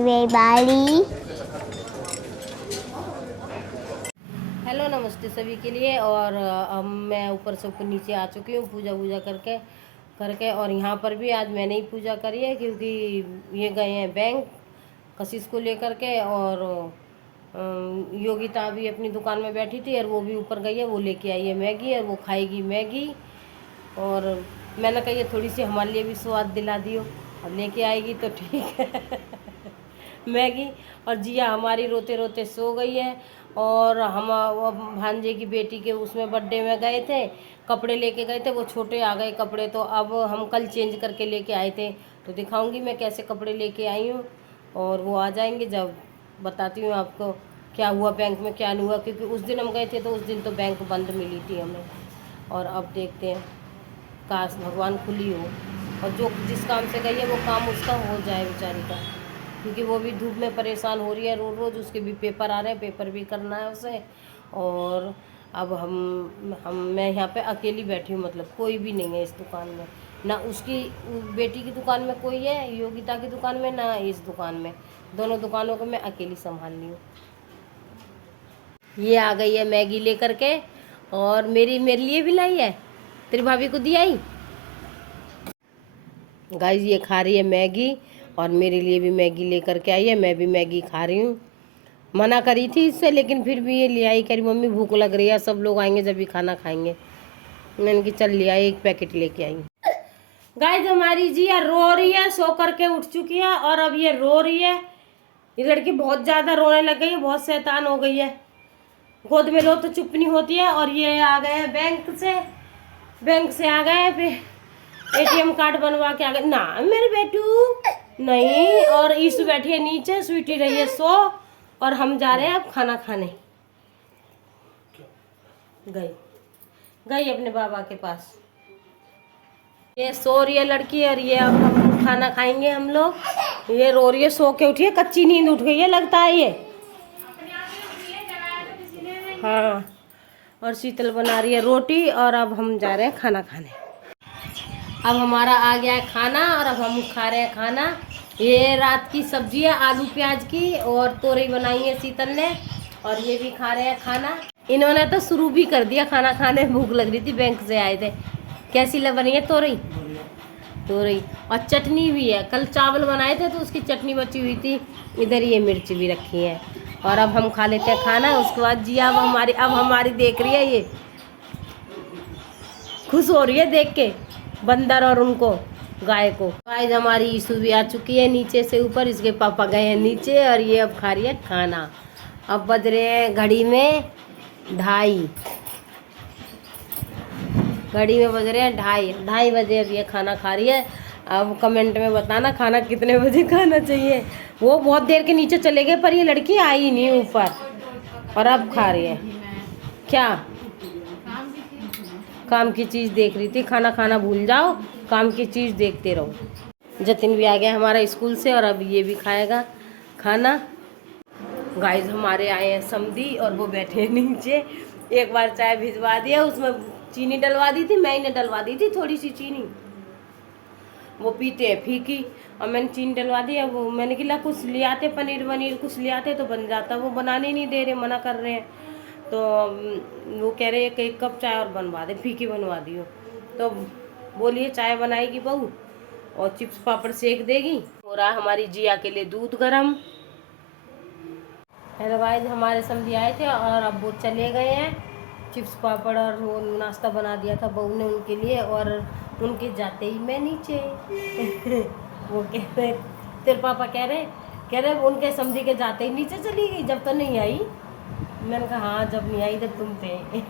everybody. Hello नमस्ते सभी के लिए। और अब मैं ऊपर से ऊपर नीचे आ चुकी हूँ पूजा वूजा करके और यहाँ पर भी आज मैंने ही पूजा करी है, क्योंकि ये गए हैं बैंक कशिश को लेकर के। और योगिता भी अपनी दुकान में बैठी थी और वो भी ऊपर गई है, वो लेके आई है मैगी और वो खाएगी मैगी। और मैंने कही थोड़ी सी हमारे लिए भी स्वाद दिला दियो, अब लेके आएगी तो ठीक है मैगी। और जिया हमारी रोते रोते सो गई है। और हम भांजे की बेटी के उसमें बर्थडे में गए थे, कपड़े लेके गए थे, वो छोटे आ गए कपड़े, तो अब हम कल चेंज करके लेके आए थे, तो दिखाऊंगी मैं कैसे कपड़े लेके आई हूँ। और वो आ जाएंगे जब बताती हूँ आपको क्या हुआ बैंक में क्या नहीं हुआ, क्योंकि उस दिन हम गए थे तो उस दिन तो बैंक बंद मिली थी हमें। और अब देखते हैं, काश भगवान खुली हो और जो जिस काम से गई है वो काम उसका हो जाए बेचारी का, क्योंकि वो भी धूप में परेशान हो रही है रोज़ रोज़। उसके भी पेपर आ रहे हैं, पेपर भी करना है उसे। और अब मैं यहाँ पे अकेली बैठी हूँ, मतलब कोई भी नहीं है इस दुकान में, ना उसकी बेटी की दुकान में कोई है, योगिता की दुकान में, ना इस दुकान में। दोनों दुकानों को मैं अकेली संभाल रही हूँ। ये आ गई है मैगी लेकर के, और मेरे लिए भी लाई है, तेरी भाभी को दी आई। गाइस ये खा रही है मैगी और मेरे लिए भी मैगी लेकर के आई है, मैं भी मैगी खा रही हूँ। मना करी थी इससे, लेकिन फिर भी ये ले आई, कह रही मम्मी भूख लग रही है, सब लोग आएंगे जब भी खाना खाएंगे। मैंने कि चल ले आई, एक पैकेट लेके आई। गाइस हमारी जिया रो रही है, सो करके उठ चुकी है और अब ये रो रही है। ये लड़की बहुत ज़्यादा रोने लग गई है, बहुत शैतान हो गई है, गोद में लो तो चुप नहीं होती है। और ये आ गए हैं बैंक से आ गए, फिर एटीएम कार्ड बनवा के आ गए ना मेरे बेटू नहीं। और ईशु बैठी है नीचे, स्वीटी रही है सो, और हम जा रहे हैं अब खाना खाने। गई अपने बाबा के पास। ये सो रही है लड़की, और ये अब हम खाना खाएंगे हम लोग। ये रो रही है, सो के उठी है, कच्ची नींद उठ गई है लगता है ये। हाँ, और शीतल बना रही है रोटी, और अब हम जा रहे हैं खाना खाने। अब हमारा आ गया है खाना और अब हम खा रहे हैं खाना। ये रात की सब्जी है आलू प्याज की, और तोरई बनाई है शीतल ने, और ये भी खा रहे हैं खाना। इन्होंने तो शुरू भी कर दिया खाना खाने, भूख लग रही थी, बैंक से आए थे। कैसी बनी है तोरई? और चटनी भी है, कल चावल बनाए थे तो उसकी चटनी बची हुई थी, इधर ये मिर्च भी रखी है। और अब हम खा लेते हैं खाना, उसके बाद जिया अब हमारी देख रही है, ये खुश हो रही है देख के बंदर और उनको गाय को। गाय हमारी ईशु भी आ चुकी है नीचे से ऊपर, इसके पापा गए हैं नीचे, और ये अब खा रही है खाना। अब बज रहे हैं घड़ी में 2:30, घड़ी में बज रहे हैं 2:30 बजे। अब ये खाना खा रही है। अब कमेंट में बताना खाना कितने बजे खाना चाहिए। वो बहुत देर के नीचे चले गए, पर ये लड़की आई नहीं ऊपर, और अब खा रही है। क्या काम की चीज़ देख रही थी? खाना खाना भूल जाओ, काम की चीज़ देखते रहो। जतिन भी आ गया हमारा स्कूल से, और अब ये भी खाएगा खाना। गाइस हमारे आए हैं समधी, और वो बैठे हैं नीचे। एक बार चाय भिजवा दिया, उसमें चीनी डलवा दी थी, मैंने डलवा दी थी थोड़ी सी चीनी, वो पीते हैं फीकी, और मैंने चीनी डलवा दी। अब मैंने कहा कुछ ले आते, पनीर वनीर कुछ ले आते तो बन जाता, वो बनाने नहीं दे रहे, मना कर रहे हैं। तो वो कह रहे हैं कि 1 कप चाय और बनवा दे, फीकी बनवा दियो। तो बोलिए चाय बनाएगी बहू, और चिप्स पापड़ सेक देगी। हो रहा हमारी जिया के लिए दूध गरम। हेलो गाइस, हमारे समझी आए थे और अब वो चले गए हैं। चिप्स पापड़ और वो नाश्ता बना दिया था बहू ने उनके लिए, और उनके जाते ही मैं नीचे वो कह रहे, तेरे पापा कह रहे उनके समझी के जाते ही नीचे चली गई, जब तो नहीं आई। मैंने कहा हाँ जब नहीं आई जब तुम थे